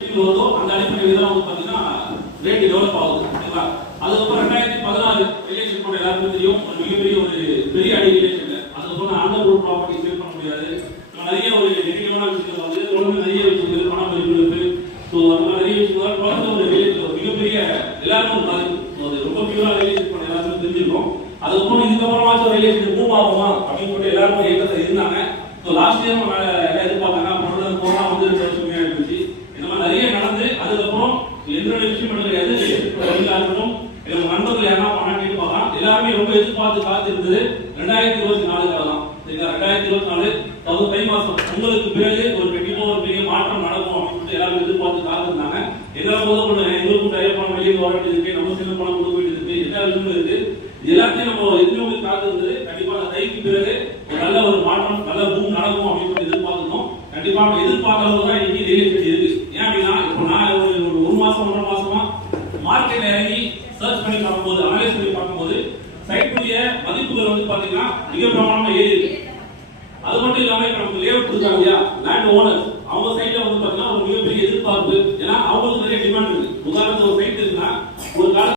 வருதோ அந்த அடிப்படையில் தான் வந்து பார்த்தீங்கன்னா ரேட் டெவலப் ஆகுது. ஓகேங்களா? அதுக்கப்புறம் 2016 ரிலேஷன் கூட எல்லாருக்கும் தெரியும், ஒரு மிகப்பெரிய ஒரு பெரிய அடி ரிலேஷன். அதுக்கப்புறம் அந்த குரூப் ப்ராப்பர்ட்டி சேல் பண்ண முடியாது. நிறைய ஒரு நெகட்டிவான விஷயங்கள் வந்து தொடர்ந்து நிறைய விஷயங்கள் பணம் இருக்கு. ஸோ அதெல்லாம் நிறைய விஷயங்கள் தொடர்ந்து ஒரு ரிலேஷன் ஒரு மிகப்பெரிய எல்லாருக்கும் பாதிக்கும். அது ரொம்ப பியூரா ரிலேஷன் பண்ண எல்லாருக்கும் தெரிஞ்சிருக்கும். அதுக்கப்புறம் இதுக்கப்புறமாச்சும் ஒரு ரிலேஷன் மூவ் ஆகுமா அப்படின்னு சொல்லிட்டு எல்லாருக்கும் ஏற்றத்தில் இருந்தாங்க. ஸோ லாஸ்ட் இயர் என்ன எதிர்பார்த்தாங்க, கொரோனா வந்து 2 வருஷமே ஆயிடுச்சு. இந்த மாதிரி நிறைய நடந்து அதுக்கப்புறம் என்னோட விஷயம் கிடையாது, இருக்கட்டும் எங்க நண்பர்கள் யாரா பண்ணா கேட்டு பார்க்கலாம். எல்லாருமே ரொம்ப எதிர்பார்த்து காத்து இருந்தது 2024 தான். சரிங்களா? 2024 அதாவது தை மாசம் உங்களுக்கு பிறகு ஒரு கண்டிப்பா ஒரு பெரிய மாற்றம் நடக்கும் அப்படின்னு எல்லாரும் எதிர்பார்த்து காத்திருந்தாங்க. எங்களால் போதும் எங்களுக்கும் நிறைய பணம் வெளியே வர வேண்டியது, நம்ம சின்ன பணம் கொடுக்க வேண்டியது, எல்லா விஷயமும் இருக்கு. எல்லாத்தையும் நம்ம எதுவுமே காத்து இருந்தது. கண்டிப்பா அந்த தைக்கு பிறகு ஒரு நல்ல ஒரு மாற்றம், நல்ல பூம் நடக்கும் அப்படின்னு எதிர்பார்க்கணும். கண்டிப்பா நம்ம எதிர்பார்க்கறது தான் இன்னைக்கு ரியல் எஸ்டேட் இருக்கு. ஏன் அப்படின்னா இப்போ நான் ஒரு மாசம் 1.5 மாசமா மார்க்கெட்ல இறங்கி சர்ச் பண்ணி பார்க்கும்போது, அனலைஸ் பண்ணி பார்க்கும்போது சைட்டுடைய மதிப்புகள் வந்து பாத்தீங்கன்னா மிக பிரமாணமா ஏறி இருக்கு. அது மட்டும் இல்லாம இப்ப நமக்கு லேஅவுட் கொடுத்தாங்க இல்லையா, லேண்ட் ஓனர் அவங்க சைட்ல வந்து பாத்தீங்கன்னா ஒரு மிகப்பெரிய எதிர்பார்ப்பு. ஏன்னா